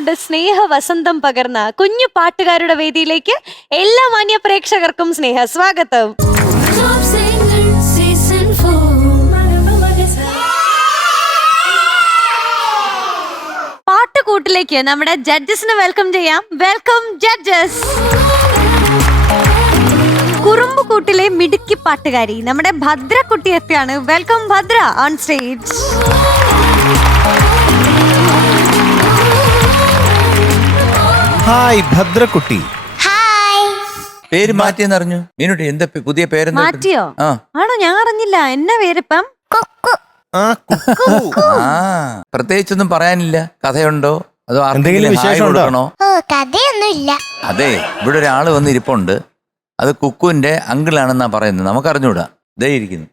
കൊണ്ട് സ്നേഹ വസന്തം പകർന്ന കുഞ്ഞു പാട്ടുകാരുടെ വേദിയിലേക്ക് എല്ലാ മാന്യ പ്രേക്ഷകർക്കും സ്നേഹ സ്വാഗതം. പാട്ടുകൂട്ടിലേക്ക് നമ്മുടെ ജഡ്ജസിനെ വെൽക്കം ചെയ്യാം. Welcome judges. കുറുമ്പുകൂട്ടിലെ മിടുക്കി പാട്ടുകാരി നമ്മുടെ ഭദ്രക്കുട്ടി എത്തിയാണ്. Welcome Bhadra on stage. Hi ഭദ്രക്കുട്ടി. പേര് മാറ്റിയെന്നറിഞ്ഞു. മീനുട്ടി എന്താ പുതിയ പേര് മാറ്റിയോ? ആണോ? ഞാൻ അറിഞ്ഞില്ല. എന്നാ പേരിപ്പം? പ്രത്യേകിച്ചൊന്നും പറയാനില്ല. കഥയുണ്ടോ അതോ എന്തെങ്കിലും വിശേഷം കൊടുക്കണോ? കഥയൊന്നുമില്ല. അതെ, ഇവിടെ ഒരാള് വന്ന് ഇരിപ്പുണ്ട്. അത് കുക്കുവിന്റെ അങ്കിളാണെന്നാ പറയുന്നത്. നമുക്കറിഞ്ഞൂടാ. ഇതേ ഇരിക്കുന്നു.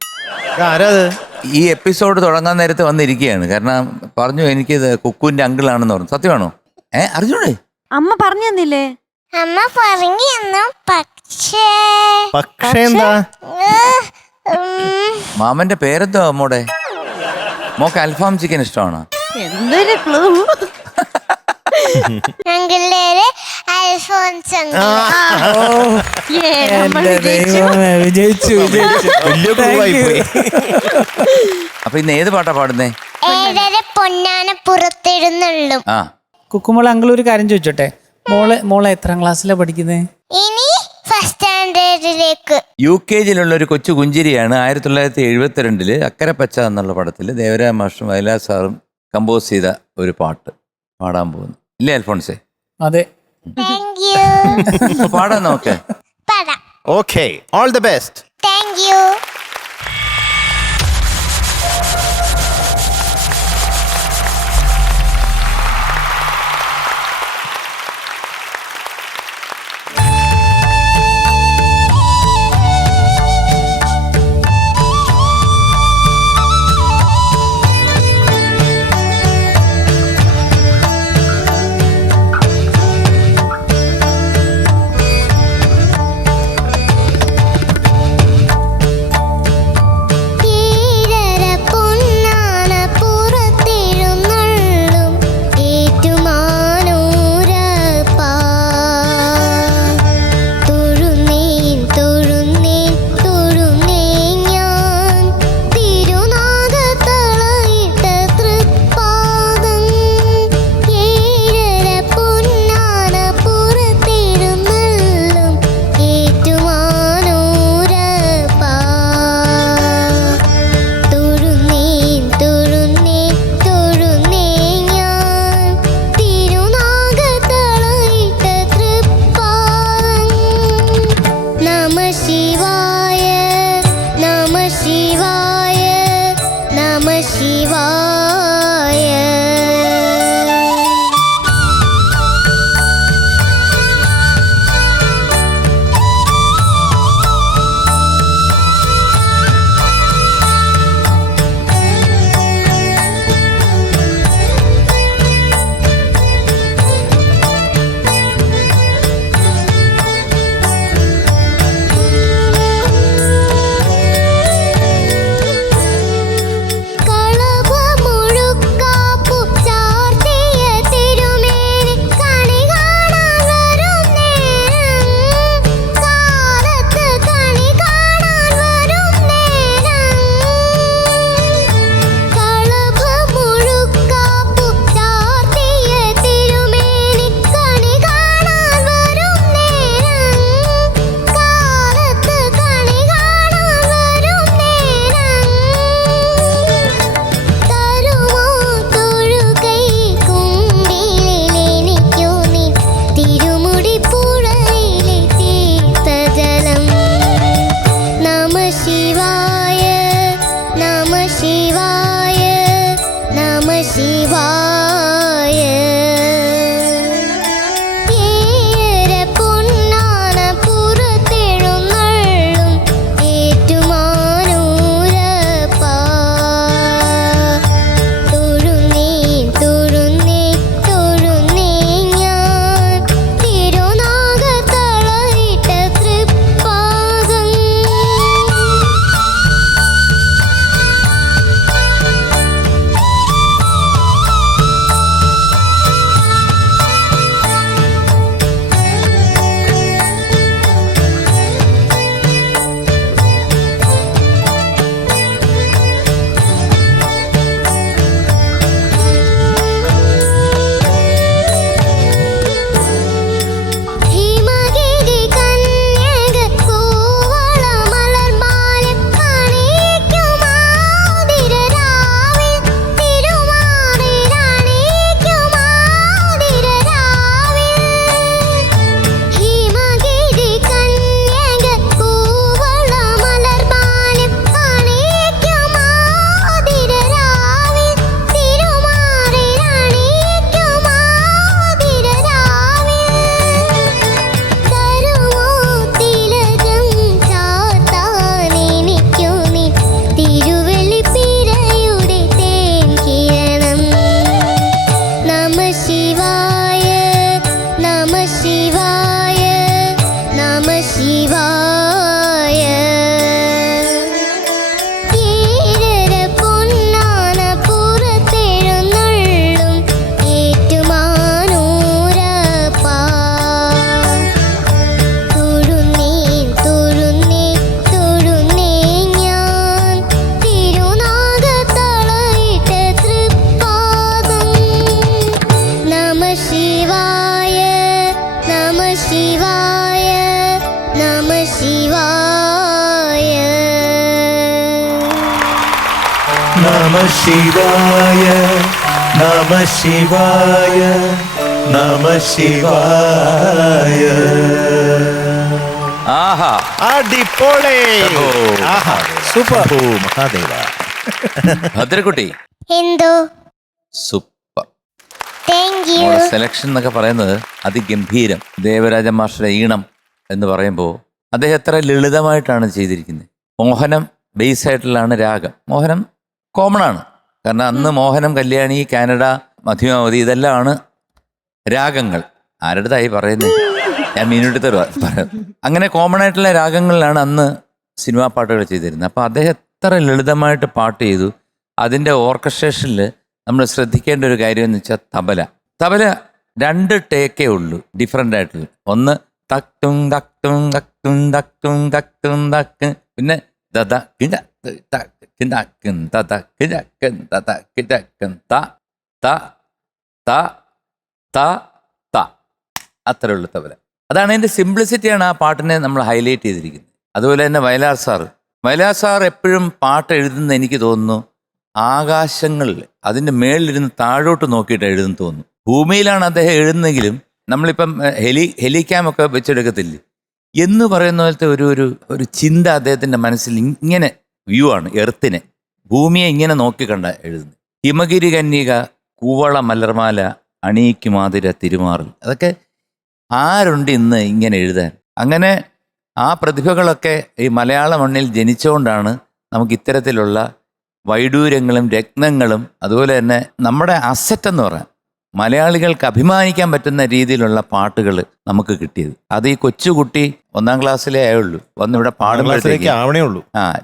ഈ എപ്പിസോഡ് തുടങ്ങാൻ നേരത്തെ വന്നിരിക്കുകയാണ്. കാരണം പറഞ്ഞു എനിക്കിത് കുക്കുവിന്റെ അങ്കിളാണെന്ന് പറഞ്ഞു. സത്യമാണോ? അറിഞ്ഞൂടെ? അമ്മ പറഞ്ഞു തന്നില്ലേ? അമ്മ പറഞ്ഞു. പക്ഷേ എന്താ മാമന്റെ പേരെന്തോ അമ്മോടെ? മോക്ക് അൽഫാം ചിക്കൻ ഇഷ്ടമാണോ? എന്തൊരു ക്ലൂ. അപ്പൊ ഇന്ന് ഏത് പാട്ടാ പാടുന്നേ? പൊന്നാന പുറത്തിടുന്നുള്ളൂ. കുക്കുമോളെ അങ്കിൾ ഒരു കാര്യം ചോദിച്ചോട്ടെ, മോളെ എത്രാം ക്ലാസ്സിലാണ് പഠിക്കുന്നത്? ഇനി ഫസ്റ്റ് സ്റ്റാൻഡേർഡിലേക്ക്. UK ഒരു കൊച്ചു കുഞ്ചിരിയാണ്. 1972 അക്കരപ്പച്ച എന്നുള്ള പടത്തിൽ ദേവരാജ മാഷും വയലാ സാറും കമ്പോസ് ചെയ്ത ഒരു പാട്ട് പാടാൻ പോകുന്നു. ഇല്ലേ അൽഫോൺസേ? അതെ. Thank you. പാടാൻ നോക്ക്. പാടാം. Okay, all the best. Thank you. ശിവായ നമ ശിവായ നമ ശിവായ ഏഴര പൊന്നാന പുറത്തെഴുന്നള്ളും ഏറ്റുമാനൂരപ്പാ തൊഴുന്നേൻ തൊഴുന്നേൻ തൊഴുന്നേൻ ഞാൻ തിരുനാഗത്തളയിട്ട തൃപ്പാദം നമ ശിവായ നമ ശിവായ നമ ശിവായ നമ ശിവായ നമ ശിവായ നമ ശിവായ. ആഹാ അടിപൊളി. ഓ. ആഹാ സൂപ്പർ. ഓ മഹാദേവ. ഭദ്രക്കുട്ടി എന്തോ സൂപ്പർ. താങ്ക് യു നമ്മുടെ സെലക്ഷൻ എന്നൊക്കെ പറയുന്നത് അതിഗംഭീരം. ദേവരാജ മാസ്റ്ററുടെ ഈണം എന്ന് പറയുമ്പോൾ അദ്ദേഹം എത്ര ലളിതമായിട്ടാണ് ചെയ്തിരിക്കുന്നത്. മോഹനം ബേസ് ആയിട്ടുള്ളതാണ് രാഗം. മോഹനം കോമൺ ആണ്, കാരണം അന്ന് മോഹനം, കല്യാണി, കാനഡ, മധ്യമാവതി ഇതെല്ലാമാണ് രാഗങ്ങൾ. ആരുടേതായി പറയുന്നത്? ഞാൻ മീനുട്ടി പറയാം. അങ്ങനെ കോമൺ ആയിട്ടുള്ള രാഗങ്ങളിലാണ് അന്ന് സിനിമാ പാട്ടുകൾ ചെയ്തിരുന്നത്. അപ്പോൾ അദ്ദേഹം എത്ര ലളിതമായിട്ട് പാട്ട് ചെയ്തു. അതിൻ്റെ ഓർക്കസ്ട്രേഷനിൽ നമ്മൾ ശ്രദ്ധിക്കേണ്ട ഒരു കാര്യം എന്ന് വെച്ചാൽ തബല 2 ടേക്കേ ഉള്ളൂ, ഡിഫറെൻ്റ് ആയിട്ടുള്ള. ഒന്ന് തക്തും തക്തും തക്തും തക്തും തക്തും തക്ക്, പിന്നെ ദദ കിട കിടക്കൻ തത കിടക്കൻ തത കിടക്കൻ ത ത ത ത ത അത്രേ ഉള്ളൂ തബല. അതാണ് അതിൻ്റെ സിംപ്ലിസിറ്റിയാണ് ആ പാട്ടിനെ നമ്മൾ ഹൈലൈറ്റ് ചെയ്തിരിക്കുന്നത്. അതുപോലെ തന്നെ വയലാർ സാർ എപ്പോഴും പാട്ട് എഴുതുന്ന എനിക്ക് തോന്നുന്നു ആകാശങ്ങളിൽ അതിൻ്റെ മേളിലിരുന്ന് താഴോട്ട് നോക്കിയിട്ട് എഴുതുന്നു തോന്നുന്നു. ഭൂമിയിലാണ് അദ്ദേഹം എഴുതുന്നെങ്കിലും നമ്മളിപ്പം ഹെലിക്യാമൊക്കെ വെച്ചെടുക്കത്തില്ലേ എന്ന് പറയുന്ന പോലത്തെ ഒരു ചിന്ത അദ്ദേഹത്തിൻ്റെ മനസ്സിൽ ഇങ്ങനെ വ്യൂ ആണ്. എർത്തിനെ, ഭൂമിയെ ഇങ്ങനെ നോക്കിക്കണ്ട എഴുതുന്നത്. ഹിമഗിരി കന്യക, കൂവള മലർമാല, അണീക്കുമാതിര തിരുമാറിൽ, അതൊക്കെ ആരുണ്ട് ഇന്ന് ഇങ്ങനെ എഴുതാൻ? അങ്ങനെ ആ പ്രതിഭകളൊക്കെ ഈ മലയാള മണ്ണിൽ ജനിച്ചുകൊണ്ടാണ് നമുക്ക് ഇത്തരത്തിലുള്ള വൈഡൂര്യങ്ങളും രത്നങ്ങളും അതുപോലെ തന്നെ നമ്മുടെ അസറ്റ് എന്ന് പറയാം, മലയാളികൾക്ക് അഭിമാനിക്കാൻ പറ്റുന്ന രീതിയിലുള്ള പാട്ടുകൾ നമുക്ക് കിട്ടിയത്. അത് ഈ കൊച്ചുകുട്ടി 1ാം ക്ലാസ്സിലേ ആയുള്ളൂ, വന്നിവിടെ പാടുമ്പോഴത്തേക്ക് ആവണേ ഉള്ളൂ.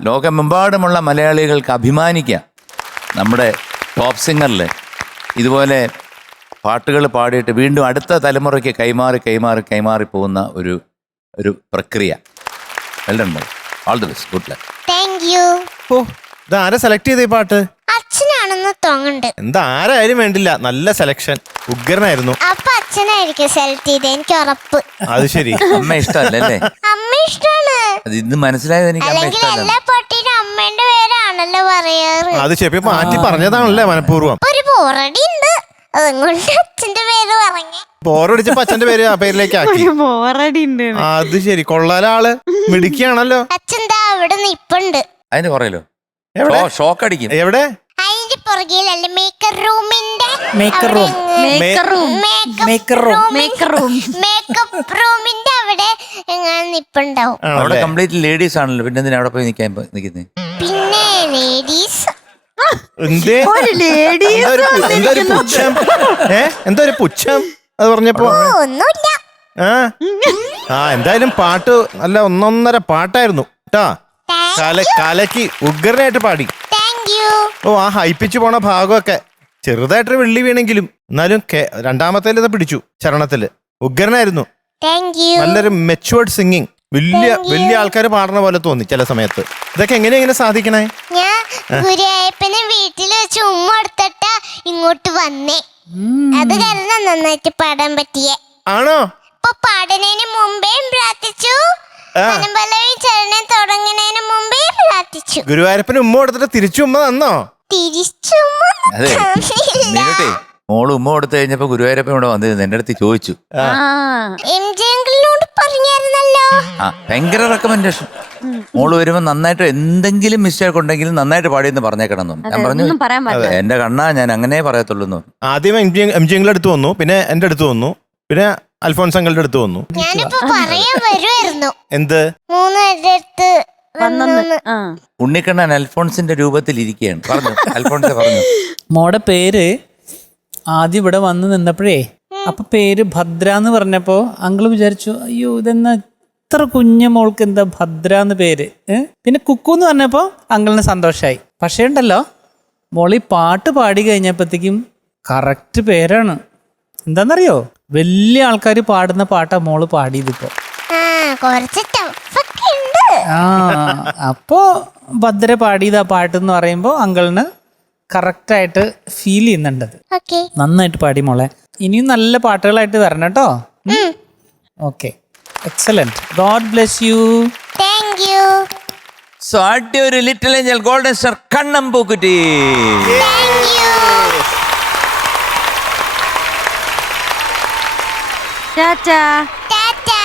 ലോകമെമ്പാടുമുള്ള മലയാളികൾക്ക് അഭിമാനിക്കാം. നമ്മുടെ ടോപ്പ് സിംഗറിൽ ഇതുപോലെ പാട്ടുകൾ പാടിയിട്ട് വീണ്ടും അടുത്ത തലമുറയ്ക്ക് കൈമാറി പോകുന്ന ഒരു പ്രക്രിയ. Well done. All the best. Good luck. Thank you. ഓ ഇത് ആരാ സെലക്ട് ചെയ്ത ഈ പാട്ട്? അച്ഛനാണെന്ന് തോന്നുന്നുണ്ട്. എന്താ ആരായാലും വേണ്ടില്ല, നല്ല സെലക്ഷൻ, ഉഗ്രനായിരുന്നു. അപ്പൊ അച്ഛനായിരിക്കും സെലക്ട് ചെയ്ത്, എനിക്ക് ഉറപ്പ്. അത് ശരി. അമ്മ ഇഷ്ടമല്ലേ? അമ്മ ഇഷ്ടാണ്. അത് ഇന്ന് മനസ്സിലായത് എനിക്ക് അമ്മ അല്ലെങ്കിൽ ഇഷ്ടമല്ല. എല്ലാ പാട്ടിനും അമ്മേന്റെ പേരാണല്ലോ പറയാറ്. അത് ശരി, മാറ്റി പറഞ്ഞതാണല്ലേ മനഃപൂർവ്വം. ഒരു ബോറടി ഉണ്ട്, അതുകൊണ്ട് അച്ഛന്റെ പേര് പറഞ്ഞു. ബോറടിച്ചപ്പോ അച്ഛന്റെ പേര് ആ പേരിലേക്ക് ആക്കി. അത് ശരി, കൊള്ളാല ആള്, മിടുക്കിയാണല്ലോ. അച്ഛൻ ദാ അവിടെ നിപ്പുണ്ട്. അതിന് പറയല്ലോ എവിടെ? ഷോക്ക് അടിക്കും. എവിടെ? അതിന്റെ പുറകിലല്ലേ മേക്കർ റൂമിന്റെ മേക്കർ റൂം മേക്കപ്പ് റൂമിന്റെ അവിടെ എങ്ങനെ നിപ്പുണ്ടാവും. അവിടെ ആണല്ലേ? കംപ്ലീറ്റ് ലേഡീസ് ആണല്ലോ, പിന്നെ എന്തിനാ അവിടെ പോയി നിൽക്കുന്നത്? പിന്നെ ലേഡീസ് എന്തേ? എന്താ ഒരു പുച്ഛം? എന്താ ഒരു പുച്ഛം അത് പറഞ്ഞപ്പോ? ഒന്നുമില്ല. എന്തായാലും പാട്ട് നല്ല ഒന്നൊന്നര പാട്ടായിരുന്നു കേട്ടാ. കലക്കി ഉഗ്രനായിട്ട് പാടി. Thank you. ഓ ആ ഹൈപ്പിച്ചു പോണ ഭാഗമൊക്കെ ചെറുതായിട്ടൊരു വെള്ളി വീണെങ്കിലും എന്നാലും രണ്ടാമത്തേൽ ഇത് പിടിച്ചു. ചരണത്തില് ഉഗ്രനായിരുന്നു. Thank you. നല്ലൊരു മെച്ചുവേർഡ് സിംഗിങ്. വലിയ ആൾക്കാർ പാടുന്ന പോലെ തോന്നി ചില സമയത്ത്. ഇതൊക്കെ എങ്ങനെ സാധിക്കണേ? ഞാൻ ഗുരുവായൂരപ്പനെ വീട്ടിൽ വെച്ച് ഉമ്മ എടുത്തിട്ട് ഇങ്ങോട്ട് വന്നേ. അത് കാരണം നന്നായിട്ട് പാടാൻ പറ്റിയേ. ആണോ? ഇപ്പൊ പാടുന്നതിന് മുമ്പേ പ്രാർത്ഥിച്ചു, ചരണം തുടങ്ങുന്നതിന് മുമ്പേ പ്രാർത്ഥിച്ചു. ഗുരുവായൂരപ്പന് ഉമ്മ കൊടുത്തിട്ട് തിരിച്ചു ഉമ്മ തന്നോ? തിരിച്ചുമ്മ അതെ മീനുട്ടി, മോള് ഉമ്മ കൊടുത്തു കഴിഞ്ഞപ്പോ ഗുരുവായൂരപ്പൻ ഇവിടെ വന്നിരുന്നു, എന്റെ അടുത്ത് ചോദിച്ചു. എംജിയോട് പറഞ്ഞായിരുന്നല്ലോ. ഭയങ്കര റെക്കമെൻഡേഷൻ. മോള് വരുമ്പോ നന്നായിട്ട് എന്തെങ്കിലും മിസ്റ്റേക്ക് ഉണ്ടെങ്കിലും നന്നായിട്ട് പാടിയെന്ന് പറഞ്ഞേക്കണം എന്ന് ഞാൻ പറഞ്ഞു. എന്റെ കണ്ണാ, ഞാൻ അങ്ങനെ പറയത്തുള്ളൂ. ആദ്യം എംജിയുടെ അടുത്ത് വന്നു, പിന്നെ എന്റെ അടുത്ത് വന്നു, പിന്നെ അൽഫോൻസ് അങ്കിളുടെ അടുത്ത് വന്നു. ഞാനിപ്പോ പറയാൻ വരുമായിരുന്നു. എന്ത്? 3 പേരുടെ അടുത്ത് ഉണ്ണിക്കണ്ണൻ അൽഫോൺസിന്റെ രൂപത്തിൽ ഇരിക്കുകയാണ്. പറഞ്ഞു അൽഫോൺസ് പറഞ്ഞു. മോടെ പേര് ആദ്യം ഇവിടെ വന്ന് നിന്നപ്പോഴേ അപ്പൊ പേര് ഭദ്ര എന്ന് പറഞ്ഞപ്പോ അങ്കിള് വിചാരിച്ചു അയ്യോ ഇതെന്നാ ഇത്ര കുഞ്ഞ മോൾക്ക് എന്താ ഭദ്ര എന്ന് പേര്. പിന്നെ കുക്കു എന്ന് പറഞ്ഞപ്പോ അങ്കിളിന് സന്തോഷായി. പക്ഷേ ഉണ്ടല്ലോ മോളി പാട്ട് പാടി കഴിഞ്ഞപ്പോഴത്തേക്കും കറക്റ്റ് പേരാണ്. എന്താന്നറിയോ, വലിയ ആൾക്കാർ പാടുന്ന പാട്ടാ മോള് പാടിയതിപ്പോ. ആ അപ്പോ ഭദ്ര പാടിയത് ആ പാട്ടെന്ന് പറയുമ്പോ അങ്കിളിന് കറക്റ്റായിട്ട് ഫീൽ ചെയ്യുന്നുണ്ടത്. നന്നായിട്ട് പാടി മോളെ. ഇനിയും നല്ല പാട്ടുകളായിട്ട് വരണം കേട്ടോ. Okay, excellent. God bless you. Thank you. So ആദ്യ ഒരു ലിറ്റിൽ ഏഞ്ചൽ ഗോൾഡൻ സ്റ്റാർ കണ്ണം പൂക്കുറ്റി. ടാറ്റാ. ടാറ്റാ.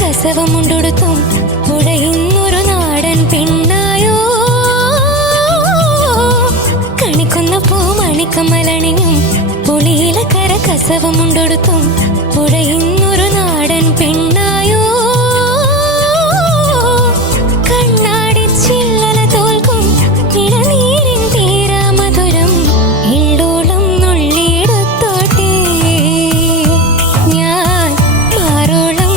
കസവമുണ്ടെടുത്തും പുഴയുന്നൊരു നാടൻ പെണ്ണായോ, കണിക്കുന്ന പൂമണിക്കമലണിഞ്ഞും പുളിയില കര കസവമുണ്ടെടുത്തും പുഴയുന്നൊരു നാടൻ പെണ്ണായോ, കണ്ണാടി ചില്ലല തോൽക്കും ഇളനീരിൻ തീരാ മധുരം എള്ളോളം നുള്ളിയെടുത്തോട്ടെ ഞാൻ മാറോളം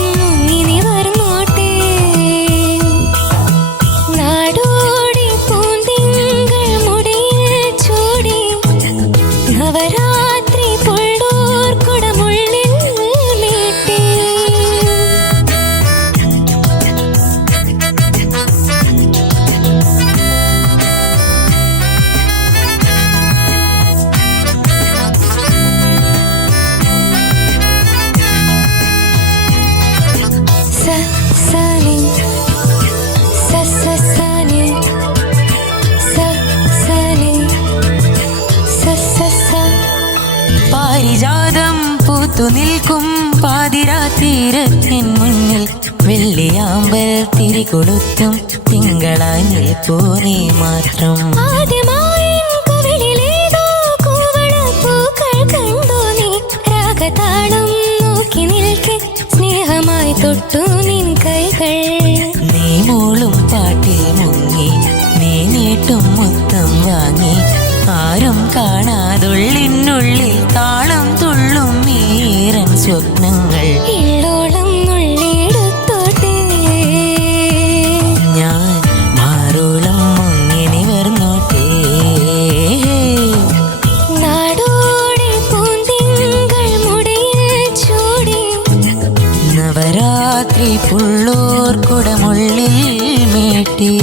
പാരിജാതം പൂത്തു നിൽക്കും പാതിരാത്തീരത്തിൻ മുന്നിൽ വെള്ളിയാമ്പൽ തിരികൊളുത്തും തിങ്കളായി നിൽപ്പൂ നീ മാത്രം. രാഗതാളം നോക്കി നിൽക്കെ സ്നേഹമായി തൊട്ടു നിൻ കൈകൾ. നീ മൂളും പാട്ടിൽ മുങ്ങി നീ നീട്ടും മുത്തം വാങ്ങി ആരും കാണാതുള്ളിനുള്ളിൽ താളം തുള്ളും ഈരൻ സ്വപ്നങ്ങൾ എള്ളോളം നുള്ളിയെടുത്തോട്ടെ ഞാൻ മാറോളം മുങ്ങി നിവർന്നോട്ടെ. നാടോടി പൂന്തിങ്കൾ മുടിയിൽ ചൂടി നവരാത്രി പുള്ളോർ കുടമുള്ളിൽ മീട്ടി.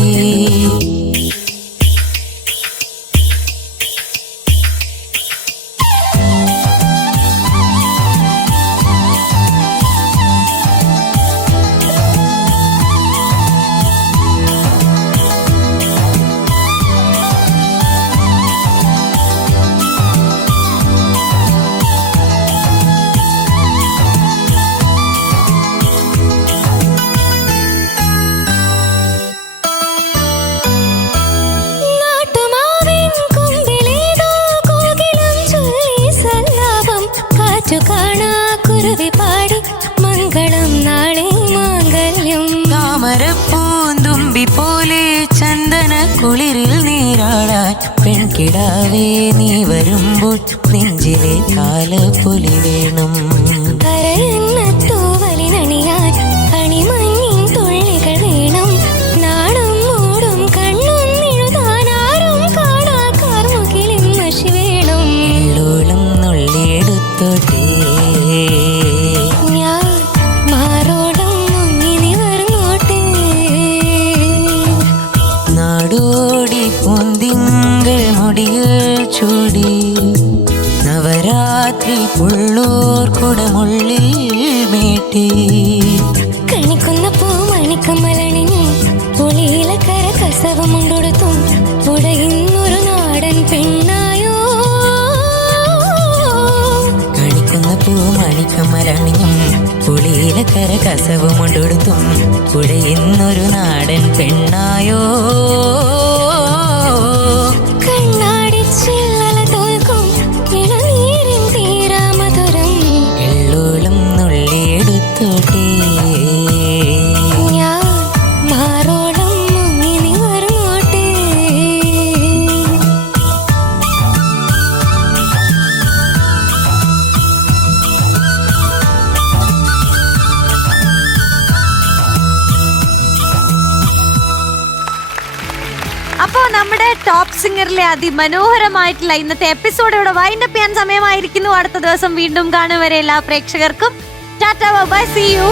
കാണാ കുരുവി പാടി മംഗളം നാളെ മാംഗല്യം. താമരപ്പൂന്തുമ്പി പോലെ ചന്ദന കുളിരിൽ നീരാടാൻ പെൺകിടാവേ നീ വരുമ്പോൾ നെഞ്ചിലെ താലപ്പൊലി വേണം. കരയെന്ന തൂവലിനണിയാൻ അണിമഞ്ഞിൻ തുള്ളികൾ വേണം. നാണം മൂടും കണ്ണും എഴുതാൻ ആരും കാണാ കാർമുകിലിൻ മഷി വേണം. എള്ളോളം നുള്ളിയെടുത്തോട്ടെ ഞാൻ മാറോളം മുങ്ങി നിവർന്നോട്ടെ. നാടു മുടിയിൽ ചൂടി നവരാത്രി പുള്ളൂർ കുടമുള്ളിൽ മേട്ടി കണിക്കുന്ന പൂ മണിക്കമ്മലണിഞ്ഞും പുളിയിലക്കര കസവം കൊണ്ടൊടുത്തും ഉടയുന്നൊരു നാടൻ പെണ്ണായോ. കണിക്കുന്ന പൂ മണിക്കമ്മലണിഞ്ഞും പുളിയിലക്കര കസവും കൊണ്ടൊടുത്തും പുഴയുന്നൊരു നാടൻ പെണ്ണായോ. കണ്ണാടി ചില്ലല തോൽക്കും ഇളനീരിൻ തീരാമധുരം എള്ളോളം നുള്ളിയെടുത്തോട്ടേ ഞാൻ മാറോളം മുങ്ങി നീ വരുന്നോട്ടെ. അപ്പോ നമ്മുടെ ടോപ്പ് സിംഗറിലെ അതിമനോഹരമായിട്ടുള്ള ഇന്നത്തെ എപ്പിസോഡ് ഇവിടെ വൈൻഡപ്പ് ചെയ്യാൻ സമയമായിരിക്കുന്നു. അടുത്ത ദിവസം വീണ്ടും കാണും വരെ എല്ലാ പ്രേക്ഷകർക്കും ടാറ്റാ ബൈ, സീ യു.